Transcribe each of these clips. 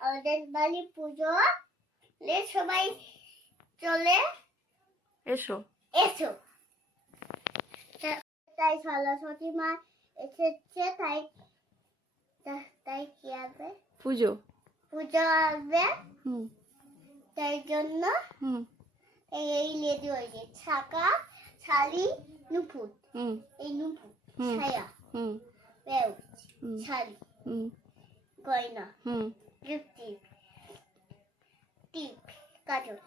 আমাদের বাড়ি পুজো। লে সবাই চলে এসো। এসো। তাই সরস্বতী মা এসেছে তাই তাই কি হবে? পুজো। পুজো আসবে হুম। তাই জন্য হুম। এই লেডি হয়েছে। ছাকা শাড়ি নুপুর। হুম। এই নুপুর। ছায়া। হুম। বেউ শাড়ি হুম। গয়না। হুম। লিপস্টিক টিপ কাজল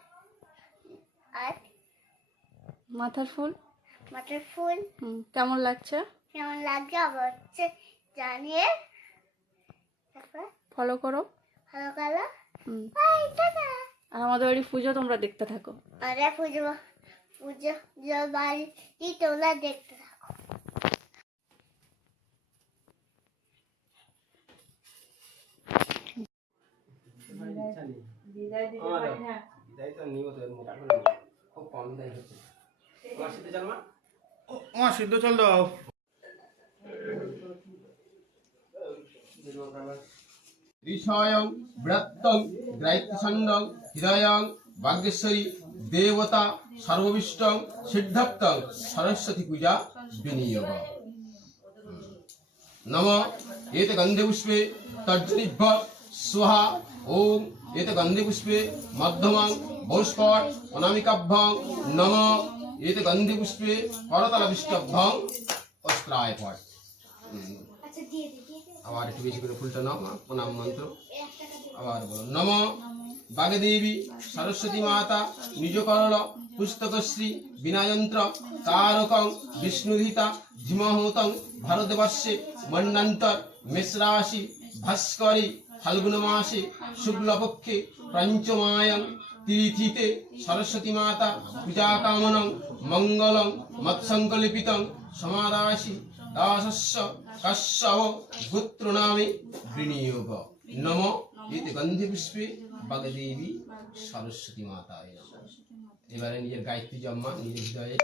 আর? মাথার ফুল? মাথার ফুল? কেমন লাগছে? কেমন লাগছে? আবার হচ্ছে জানিয়ে তারপর ফলো করো। By tata. আর আমাদের বাড়ি পুজো তোমরা দেখতে থাকো। আরে পুজো পুজো পুজো বাড়ি তোমরা দেখতে থাকো বিদায় তো নিব তো এর মতো করে নিব। খুব কম দেয় হচ্ছে আমার সাথে চল মা। আমার সিদ্ধ চাল দাও। ঋষয়ং হৃদয়ং বাগেশ্বরী দেবতা সর্ববিষ্টং সিদ্ধার্থং সরস্বতী পূজা বিনিয়োগ। নম। এতে গন্ধে পুষ্পে তর্জনিভ্য স্বাহা ওম। এতে গন্ধে পুষ্পে মধ্যমং বৌস্কট অনামিকাভ্যং নম এতে গন্ধে পুষ্পে করতলবিষ্টভ্যং অস্ত্রায় পট আবার একটু বেশি করে ফুলটা নাও প্রণাম মন্ত্র। আবার বলো নম। বাগদেবী সরস্বতী মাতা নিজ করল পুস্তকশ্রী বিনায়ন্ত্র কারকং বিষ্ণুধিতা ধীমহতং ভারতবর্ষে মন্নন্তর মেষরাশি ভাস্করী ফাল্গুন মাসে শুক্লপক্ষে পঞ্চমায়ং তিথিতে সরস্বতী মাতা পূজা কামনং মঙ্গলং মৎসংকল্পিতং সমাদাসি দাসস্য কশ্যপ গোত্র নামে বিনিয়োগ নম ইতি গন্ধে পুষ্পে বাগদেবী সরস্বতী নমঃ। এবারে নিজের গায়ত্রী জন্মা, নিজের হৃদয়ে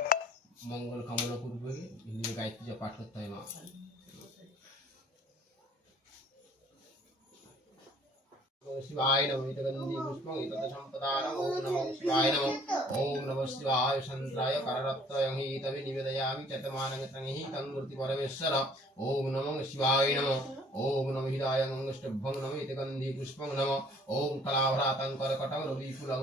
মঙ্গল কামনা করবে, নিজের গায়ত্রী জপ পাঠ করতে হয় মা ওম শিবায় নমঃ ইতি গন্ধে পুষ্পং ইতত সম্পদানম ওম নমঃ শিবায় নমঃ ওম নমঃ শিবায় সন্ত্রায় কররত্তয়ং হি তবে নিবেদয়ামি চতমানং তংহি তং মূর্তি পরমেশ্বর ওম নমঃ শিবায় নমঃ ওম নমঃ হৃদায়ং অঙ্গষ্টভ্যং নমঃ ইতি গন্ধে পুষ্পং নমঃ ওম কলাভ্রাতং করকটং রবিফুলং